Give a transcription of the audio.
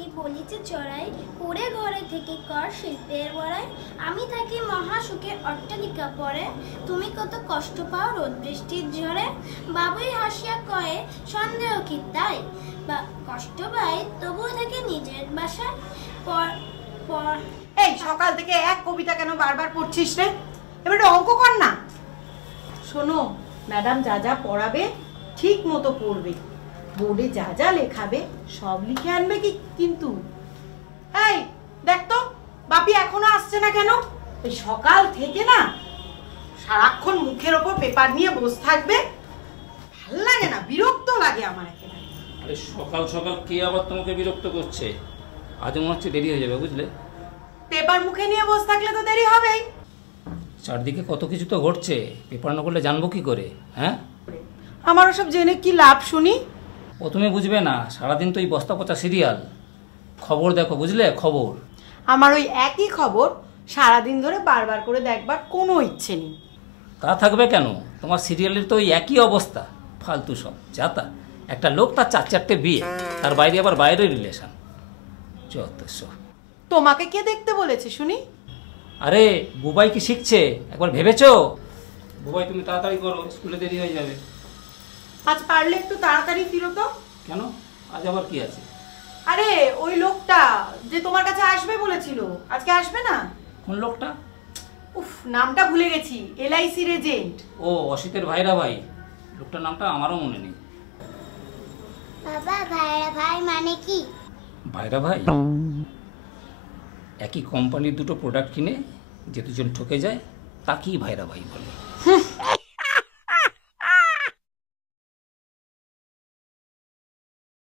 পাখি বলিতে চড়াই, কুড়ে ঘরে থেকে কর শিল্পের বড়াই। আমি থাকি মহাসুখে অট্টালিকা পরে, তুমি কত কষ্ট পাও রোদ বৃষ্টির ঝড়ে। বাবুই হাসিয়া কয়ে, সন্দেহ কি তাই? কষ্ট পাই তবুও থাকি নিজের বাসায়। এই সকাল থেকে এক কবিতা কেন বারবার পড়ছিস রে? এবারে অঙ্ক কর না। শোনো, ম্যাডাম যা যা পড়াবে ঠিক মতো পড়বে, বোর্ডে যা যা লেখাবে সব লিখে আনবে কিন্তু। এই দেখ তো, বাপি এখনো আসছে না কেন? এই সকাল থেকে না সারাক্ষণ মুখের ওপর পেপার নিয়ে বসে থাকবে, ভাল লাগে না, বিরক্ত লাগে আমার একেবারে। আরে সকাল সকাল কে আবার তোমাকে বিরক্ত করছে? আজ মনে হচ্ছে দেরি হয়ে যাবে, বুঝলে? পেপার মুখে নিয়ে বসে থাকলে তো দেরি হবেই। চারদিকে কত কিছু তো ঘটছে, পেপার না করলে জানবো কি করে? হ্যাঁ, আমার ওসব জেনে কি লাভ শুনি? ও তুমি বুঝবে না, সারাদিন তো এই বস্তা পচা সিরিয়াল। খবর দেখো, বুঝলে? খবর আমার ওই একই খবর সারাদিন ধরে বারবার করে দেখবার কোনো ইচ্ছে নেই। তা থাকবে কেন? তোমার সিরিয়ালের তো ওই একই অবস্থা, ফালতু সব যাতা। একটা লোক, তার 4-4টে বিয়ে, তার বাইরে আবার বাইরের রিলেশন, যত সব। তোমাকে কে দেখতে বলেছে শুনি? আরে বুবাই কি শিখছে একবার ভেবেছো? বুবাই তুমি তাড়াতাড়ি করো, স্কুলে দেরি হয়ে যাবে। আজ পারলে একটু তাড়াতাড়ি ফিরো তো। কেন, আজ আবার কি আছে? আরে ওই লোকটা যে তোমার কাছে আসবে বলেছিল, আজকে আসবে না? কোন লোকটা? উফ, নামটা ভুলে গেছি। LIC agent. ও অসিতের ভাইরা ভাই, লোকটার নামটা আমারও মনে নেই। বাবা, ভাইরা ভাই মানে কি? ভাইরা ভাই একই কোম্পানির দুটো প্রোডাক্ট কিনে যে দুজন ঠকে যায় তাকেই ভাইরা ভাই বলে।